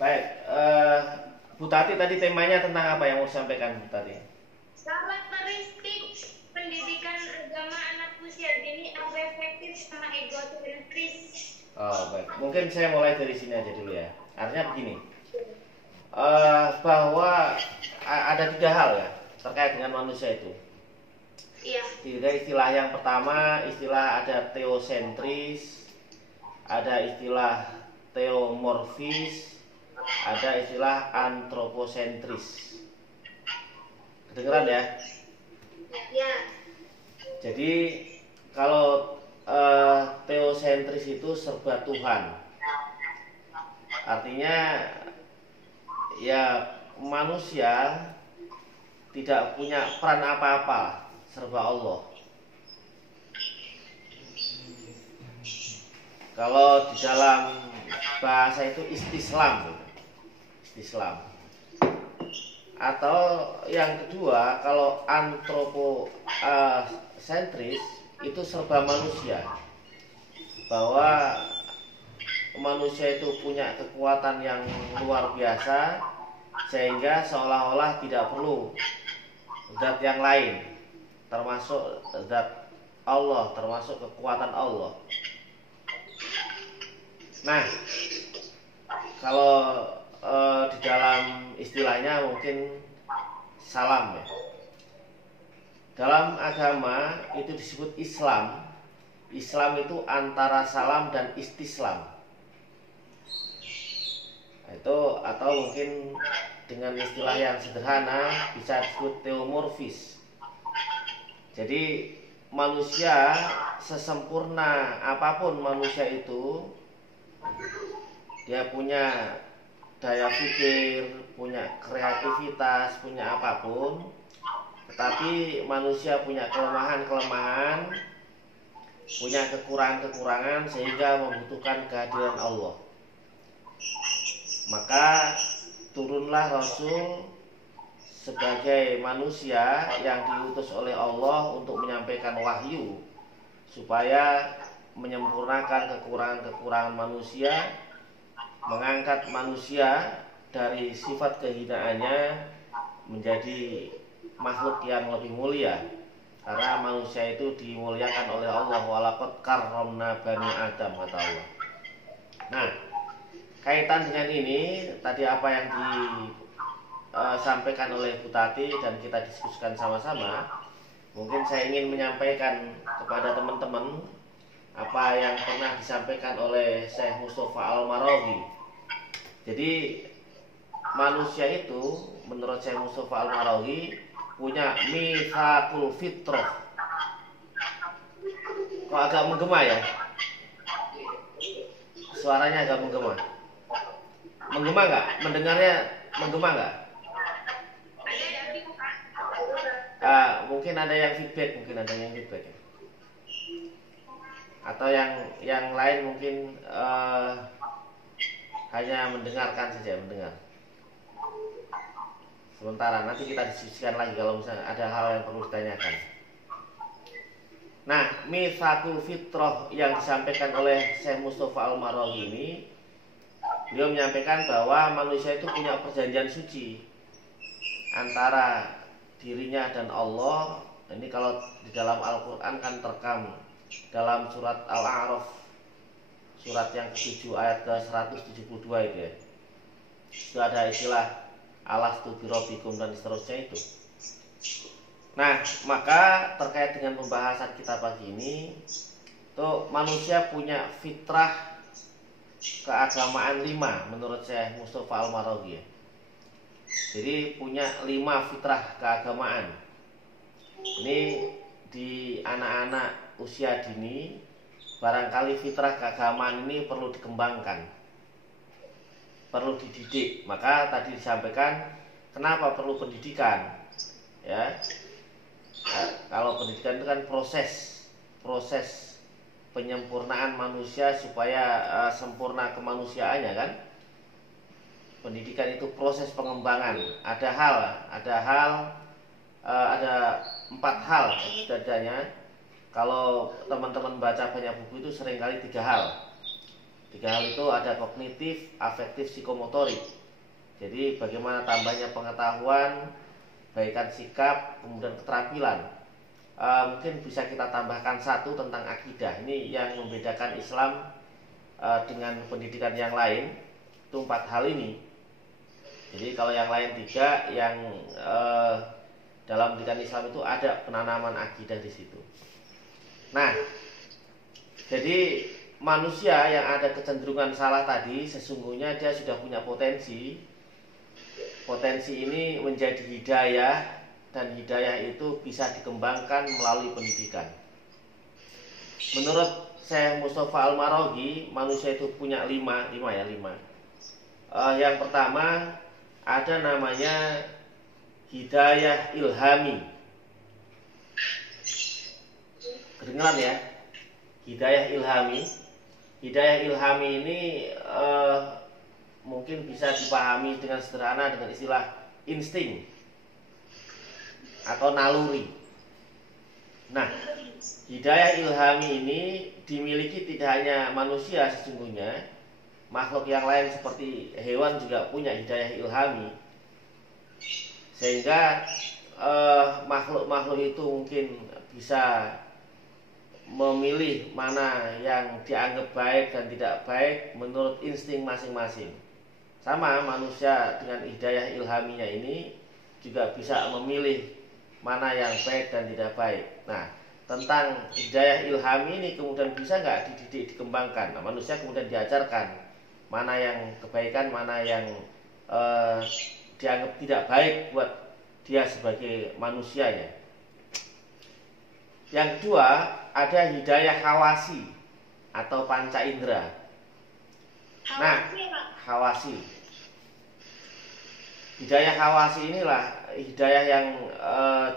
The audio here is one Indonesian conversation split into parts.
Baik, Bu Tati tadi temanya tentang apa yang mau disampaikan Bu Tati? Karakteristik pendidikan agama anak usia dini yang efektif sama egosentris. Oh baik, mungkin saya mulai dari sini aja dulu ya. Artinya begini, bahwa ada tiga hal ya terkait dengan manusia itu. Iya. Tiga istilah. Yang pertama istilah ada teosentris, ada istilah teomorfis, ada istilah antroposentris. Kedengeran ya? Ya. Jadi kalau teosentris itu serba Tuhan. Artinya ya manusia tidak punya peran apa-apa, serba Allah. Kalau di dalam bahasa itu istislam. Istislam. Atau yang kedua, kalau antroposentris itu serba manusia, bahwa manusia itu punya kekuatan yang luar biasa sehingga seolah-olah tidak perlu zat yang lain, termasuk zat Allah, termasuk kekuatan Allah. Nah, kalau di dalam istilahnya mungkin salam ya. Dalam agama itu disebut Islam. Islam itu antara salam dan istislam. Itu atau mungkin dengan istilah yang sederhana bisa disebut teomorfis. Jadi manusia sesempurna apapun manusia itu, dia punya daya pikir, punya kreativitas, punya apapun, tetapi manusia punya kelemahan-kelemahan, punya kekurangan-kekurangan sehingga membutuhkan kehadiran Allah. Maka turunlah Rasul sebagai manusia yang diutus oleh Allah untuk menyampaikan wahyu supaya menyempurnakan kekurangan-kekurangan manusia, mengangkat manusia dari sifat kehinaannya menjadi makhluk yang lebih mulia. Karena manusia itu dimuliakan oleh Allah, walaqad karramna bani Adam, kata Allah. Nah, kaitan dengan ini tadi apa yang disampaikan oleh Bu Tati dan kita diskusikan sama-sama, mungkin saya ingin menyampaikan kepada teman-teman apa yang pernah disampaikan oleh Syekh Mustafa Al-Marawi. Jadi manusia itu menurut Syekh Mustafa Al-Marawi punya mitsaqul fitrah. Kok agak menggema ya? Suaranya agak menggema. Menggema nggak? Mendengarnya menggema nggak? Mungkin ada yang feedback, ya. Atau yang lain mungkin hanya mendengarkan saja, mendengar. Sementara nanti kita diskusikan lagi kalau misalnya ada hal yang perlu ditanyakan. Nah, mitsaqul fitrah yang disampaikan oleh Syekh Mustafa Al-Marawi ini, beliau menyampaikan bahwa manusia itu punya perjanjian suci antara dirinya dan Allah. Ini kalau di dalam Al-Quran kan terekam dalam surat Al-A'raf, surat yang ke-7 ayat ke-172 itu ya. Itu ada istilah alastu birabbikum dan seterusnya itu. Nah, maka terkait dengan pembahasan kita pagi ini, tuh manusia punya fitrah keagamaan 5 menurut Syekh Mustafa Al-Marawi ya. Jadi punya 5 fitrah keagamaan. Ini di anak-anak usia dini, barangkali fitrah keagamaan ini perlu dikembangkan, perlu dididik. Maka tadi disampaikan kenapa perlu pendidikan ya. Kalau pendidikan itu kan proses penyempurnaan manusia supaya sempurna kemanusiaannya kan. Pendidikan itu proses pengembangan. Ada 4 hal setidaknya. Kalau teman-teman baca banyak buku itu seringkali 3 hal. 3 hal itu ada kognitif, afektif, psikomotorik. Jadi bagaimana tambahnya pengetahuan, baikan sikap, kemudian keterampilan. Mungkin bisa kita tambahkan satu tentang akidah. Ini yang membedakan Islam dengan pendidikan yang lain. Itu 4 hal ini. Jadi kalau yang lain 3, yang dalam pendidikan Islam itu ada penanaman akidah di situ. Nah, jadi manusia yang ada kecenderungan salah tadi, sesungguhnya dia sudah punya potensi. Potensi ini menjadi hidayah, dan hidayah itu bisa dikembangkan melalui pendidikan. Menurut Syekh Mustafa Al-Maraghi, manusia itu punya 5. Yang pertama ada namanya hidayah ilhami. Kedengaran ya? Hidayah ilhami. Hidayah ilhami ini mungkin bisa dipahami dengan sederhana dengan istilah insting atau naluri. Nah, hidayah ilhami ini dimiliki tidak hanya manusia sesungguhnya, makhluk yang lain seperti hewan juga punya hidayah ilhami. Sehingga makhluk-makhluk itu mungkin bisa memilih mana yang dianggap baik dan tidak baik menurut insting masing-masing. Sama manusia dengan hidayah ilhaminya ini juga bisa memilih mana yang baik dan tidak baik. Nah, tentang hidayah ilhami ini kemudian bisa nggak dididik, dikembangkan. Nah, manusia kemudian diajarkan mana yang kebaikan, mana yang dianggap tidak baik buat dia sebagai manusianya. Yang kedua, ada hidayah hawasi atau panca indera. Nah, hawasi. Hidayah hawasi inilah hidayah yang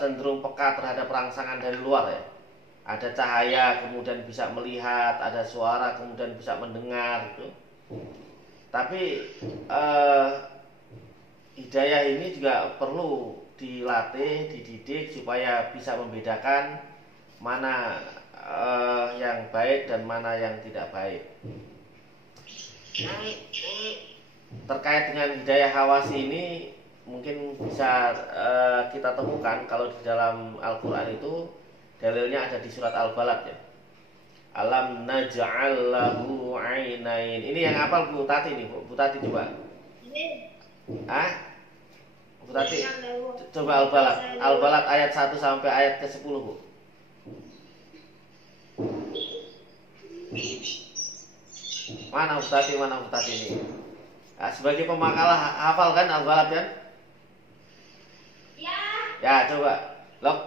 cenderung peka terhadap rangsangan dari luar ya. Ada cahaya kemudian bisa melihat, ada suara kemudian bisa mendengar gitu. Tapi hidayah ini juga perlu dilatih, dididik supaya bisa membedakan mana yang baik dan mana yang tidak baik. Terkait dengan hidayah hawasi ini mungkin bisa kita temukan kalau di dalam Al-Quran itu dalilnya ada di surat Al-Balad ya. Alam naj'al lahu 'ainain. Ini yang hafal Bu Tati nih, Bu Tati coba. Bu Tati coba Al-Balad. Al-Balad ayat 1 sampai ayat ke-10, Bu. Mana Ustaz ini? Nah, sebagai pemakalah hafal kan Al-Balad kan? Ya. Ya coba. Loh,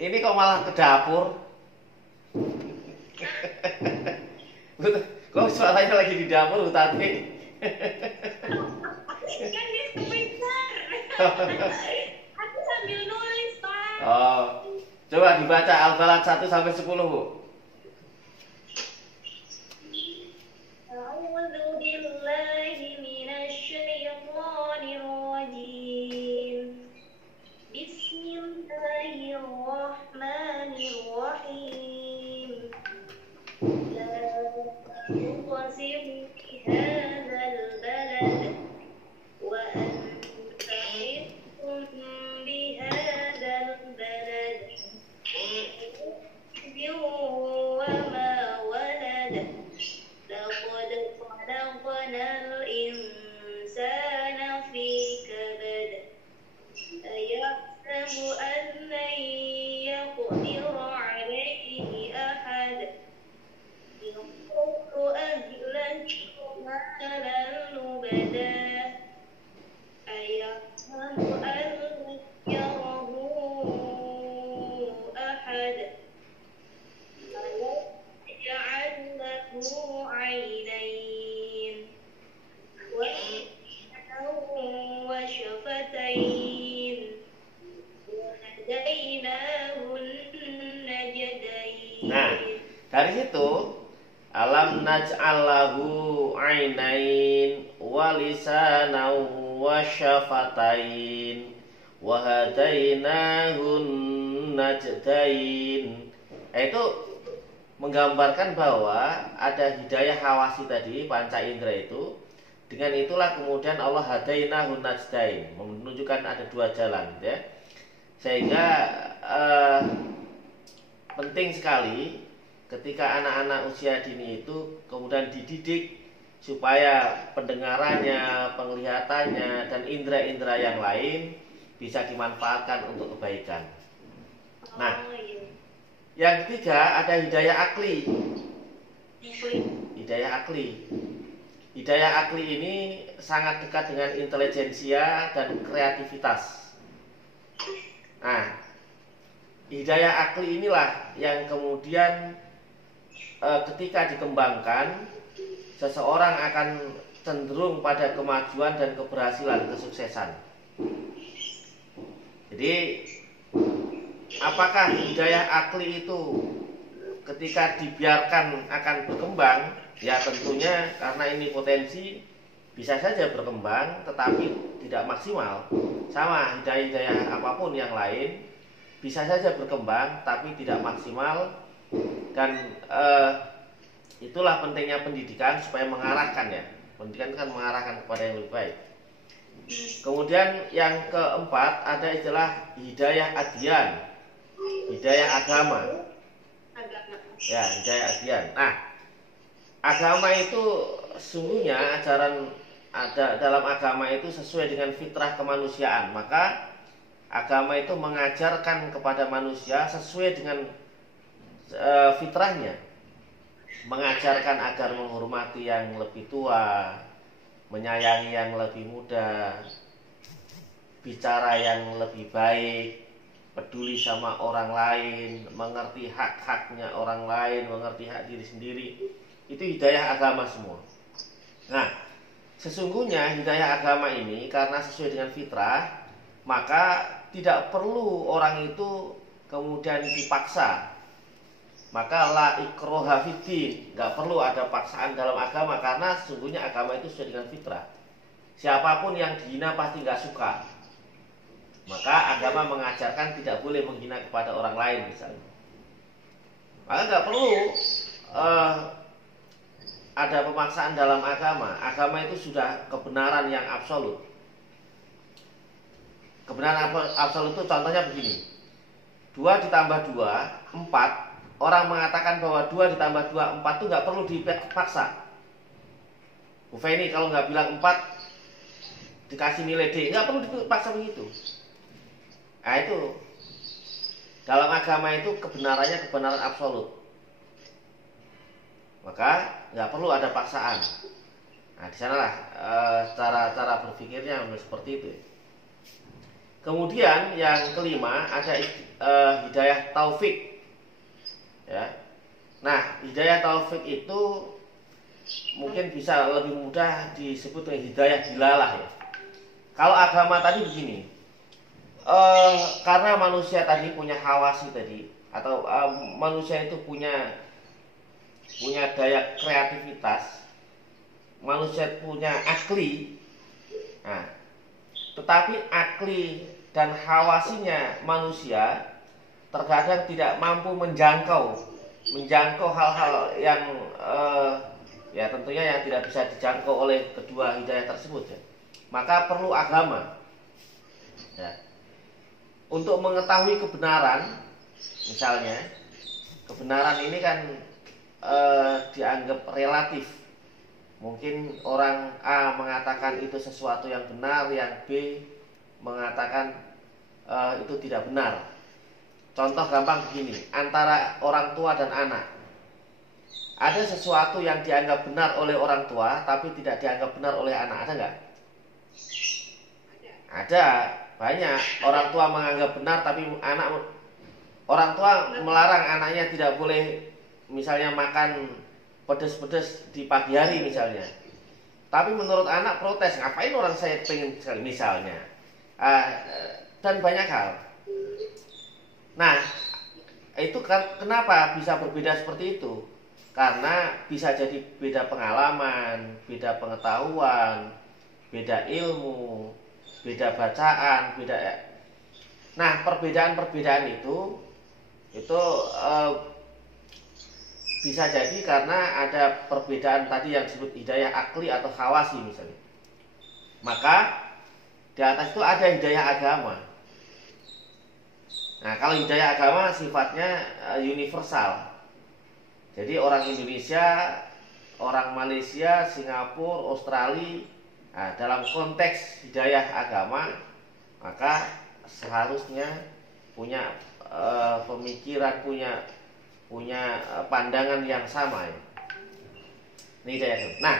ini kok malah ke dapur? Kok suaranya lagi di dapur Ustaz? Kan dia sebentar. Aku sambil nulis, Pak. Oh. Coba dibaca Al-Balad 1 sampai 10, Bu. A'udzu billahi minasy syaithanir rajim. Bismillahirrahmanirrahim. La tuqsim bihadzal balad wa anta hikum bihadzal balad. وما ولد لقد خلقنا الإنسان في كبد أيحسب أن لن يقدر عليه أحد يقول أهلكت مالا لبدا أيحسب أن لن يره أحد يجعل له عينين وشفتين وهديناه النجدين. Nah, dari situ alam naj'al lahu 'ainain wa lisanan wa syafatain wa hadainahun najdain. Itu menggambarkan bahwa ada hidayah hawasi tadi, panca indera itu. Dengan itulah kemudian Allah hadainahun najdain, menunjukkan ada dua jalan, ya. Sehingga penting sekali ketika anak-anak usia dini itu kemudian dididik supaya pendengarannya, penglihatannya, dan indera-indera yang lain bisa dimanfaatkan untuk kebaikan. Nah, yang ketiga ada hidayah akli. Hidayah akli. Hidayah akli ini sangat dekat dengan intelijensia dan kreativitas. Nah, hidayah akli inilah yang kemudian ketika dikembangkan, seseorang akan cenderung pada kemajuan dan keberhasilan, kesuksesan. Jadi, apakah hidayah akli itu ketika dibiarkan akan berkembang? Ya tentunya karena ini potensi bisa saja berkembang tetapi tidak maksimal. Sama hidayah-hidayah apapun yang lain bisa saja berkembang tapi tidak maksimal. Dan itulah pentingnya pendidikan supaya mengarahkan, ya. Pendidikan kan mengarahkan kepada yang lebih baik. Kemudian yang keempat ada istilah hidayah adyan, hidayah agama. Ya, hidayah adyan. Nah, agama itu sungguhnya ajaran ada dalam agama itu sesuai dengan fitrah kemanusiaan. Maka agama itu mengajarkan kepada manusia sesuai dengan fitrahnya, mengajarkan agar menghormati yang lebih tua, menyayangi yang lebih muda, bicara yang lebih baik, peduli sama orang lain, mengerti hak-haknya orang lain, mengerti hak diri sendiri. Itu hidayah agama semua. Nah, sesungguhnya hidayah agama ini karena sesuai dengan fitrah, maka tidak perlu orang itu kemudian dipaksa. Maka la ikroha fiddin, nggak perlu ada paksaan dalam agama karena sesungguhnya agama itu sesuai dengan fitrah. Siapapun yang dihina pasti nggak suka. Maka agama mengajarkan tidak boleh menghina kepada orang lain misalnya. Maka nggak perlu ada pemaksaan dalam agama. Agama itu sudah kebenaran yang absolut. Kebenaran absolut itu contohnya begini. 2 ditambah 2, 4. Orang mengatakan bahwa 2 ditambah 2, 4 itu nggak perlu dipaksa. Bu Feni kalau nggak bilang 4 dikasih nilai D, nggak perlu dipaksa begitu. Nah itu dalam agama itu kebenarannya kebenaran absolut. Maka nggak perlu ada paksaan. Nah di sanalah cara berpikirnya seperti itu. Kemudian yang kelima ada hidayah taufik. Ya. Nah, hidayah taufik itu mungkin bisa lebih mudah disebut dengan hidayah dilalah, ya. Kalau agama tadi begini, karena manusia tadi punya hawasi tadi, atau manusia itu punya daya kreativitas, manusia punya akli. Nah, tetapi akli dan hawasinya manusia terkadang tidak mampu menjangkau hal-hal yang ya tentunya yang tidak bisa dijangkau oleh kedua hidayah tersebut, ya. Maka perlu agama, ya. Untuk mengetahui kebenaran, misalnya kebenaran ini kan dianggap relatif. Mungkin orang A mengatakan itu sesuatu yang benar, yang B mengatakan itu tidak benar. Contoh gampang begini, antara orang tua dan anak. Ada sesuatu yang dianggap benar oleh orang tua tapi tidak dianggap benar oleh anak, ada nggak? Ada, banyak. Orang tua menganggap benar tapi orang tua melarang anaknya tidak boleh misalnya makan pedes-pedes di pagi hari misalnya. Tapi menurut anak protes, ngapain orang saya pengen sekali misalnya. Dan banyak hal. Nah, itu kenapa bisa berbeda seperti itu? Karena bisa jadi beda pengalaman, beda pengetahuan, beda ilmu, beda bacaan, beda. Nah, perbedaan-perbedaan itu bisa jadi karena ada perbedaan tadi yang disebut hidayah akli atau khawasi misalnya. Maka di atas itu ada hidayah agama. Nah, kalau hidayah agama sifatnya universal. Jadi orang Indonesia, orang Malaysia, Singapura, Australia, nah, dalam konteks hidayah agama, maka seharusnya punya pemikiran, punya pandangan yang sama ya. Ini hidayah. Nah,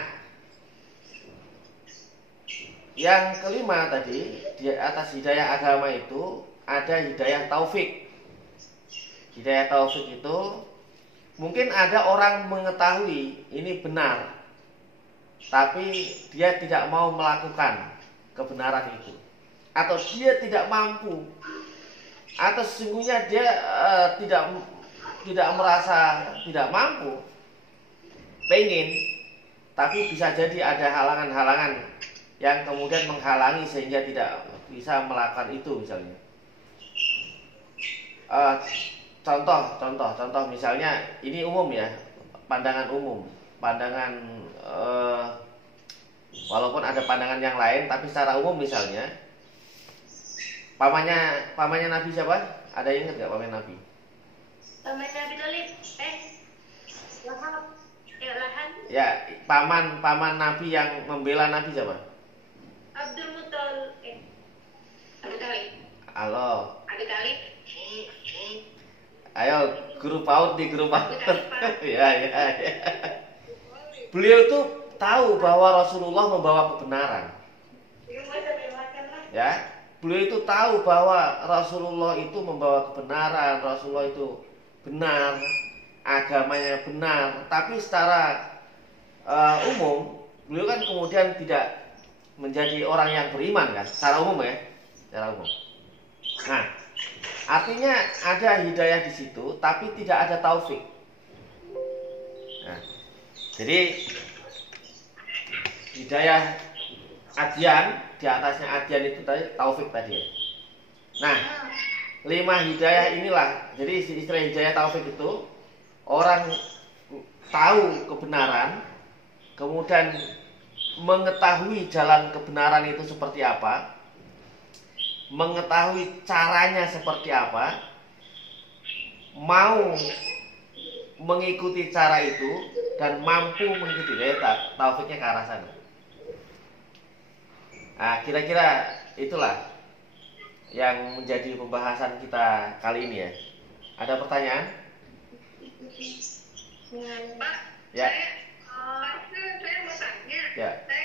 yang kelima tadi di atas hidayah agama itu ada hidayah taufik. Hidayah taufik itu mungkin ada orang mengetahui ini benar, tapi dia tidak mau melakukan kebenaran itu, atau dia tidak mampu, atau sesungguhnya dia tidak merasa tidak mampu, pengen, tapi bisa jadi ada halangan-halangan yang kemudian menghalangi sehingga tidak bisa melakukan itu misalnya. Contoh misalnya ini umum ya, pandangan umum, pandangan walaupun ada pandangan yang lain, tapi secara umum misalnya pamannya Nabi siapa? Ada yang ingat nggak pamannya Nabi? Paman Nabi Thalib. Lahan. Ya, paman Nabi yang membela Nabi siapa? Abdul Muttalib. Abu Talib. Halo. Abu Talib. Ayo, guru PAUD di guru PAUD. Ya. Beliau itu tahu bahwa Rasulullah membawa kebenaran. Ya, beliau itu tahu bahwa Rasulullah itu membawa kebenaran, Rasulullah itu benar, agamanya benar. Tapi secara umum, beliau kan kemudian tidak menjadi orang yang beriman kan, secara umum ya, secara umum. Nah, artinya ada hidayah di situ, tapi tidak ada taufik. Nah, jadi hidayah adyan, di atasnya adyan itu tadi taufik tadi. Nah, 5 hidayah inilah. Jadi istilah hidayah taufik itu orang tahu kebenaran, kemudian mengetahui jalan kebenaran itu seperti apa, mengetahui caranya seperti apa, mau mengikuti cara itu dan mampu mengikuti. Taufiknya ke arah sana. Nah, kira-kira itulah yang menjadi pembahasan kita kali ini ya. Ada pertanyaan? Pak, Ya. saya mau tanya. Ya. Saya